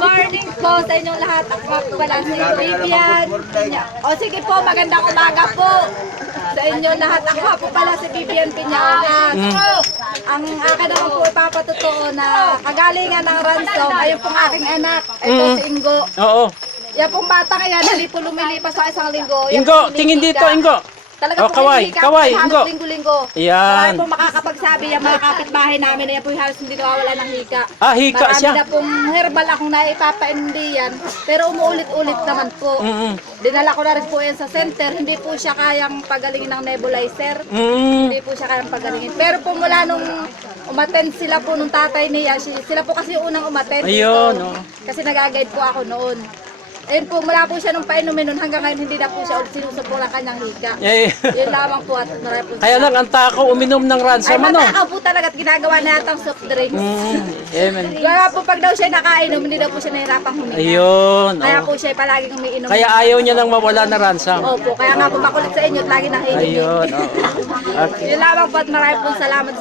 morning po sa inyong lahat. Ako nga po pala si Vivian. O sige po, magandang umaga po sa inyong lahat. Ako nga po pala si Vivian Piñaunas. Ang akin naman po ipapatotoo na kagalingan ng ransom. Ayun pong aking anak. Ito si Ingo. Oo. Yan pong bata kaya dali po lumilipas sa isang linggo. Yan Ingo, po tingin kumikita. dito, Ingo. Talaga Oh, po kaway, kumikita kaway, halos Ingo. linggo-linggo. Yan. Marami po makakapagsabi yung mga kapitbahay namin na yan po halos hindi nawawala ng hika. Ah, hika Marami siya. na pong herbal akong naipapaindi yan. Pero umuulit-ulit naman po. Dinala ko na rin po yan sa center. Hindi po siya kayang pagalingin ng nebulizer. Hindi po siya kayang pagalingin. Pero po mula nung umattend sila po nung tatay niya, sila po kasi yung unang umattend. Ayun, oh. Kasi nag-guide po ako noon. Ayun po, mula po siya nung painumin nun hanggang ngayon hindi na po siya sinusubok ng kanyang hika. Eh, Yun lamang po at marami po. kaya lang, ang takaw uminom ng Ay, ransom, ano? matakaw po talaga at ginagawa na yatang soft drinks. Amen. Kaya po pag daw siya nakainom, hindi daw po siya nahirapang huminga. Ayun, Kaya oh. po siya palaging umiinom. Kaya ayaw niya nang mawala na ransom. Opo, kaya nga po makulit sa inyo at lagi nang iinom. Ayun, oh. Okay. Yun lamang po at marami po salamat.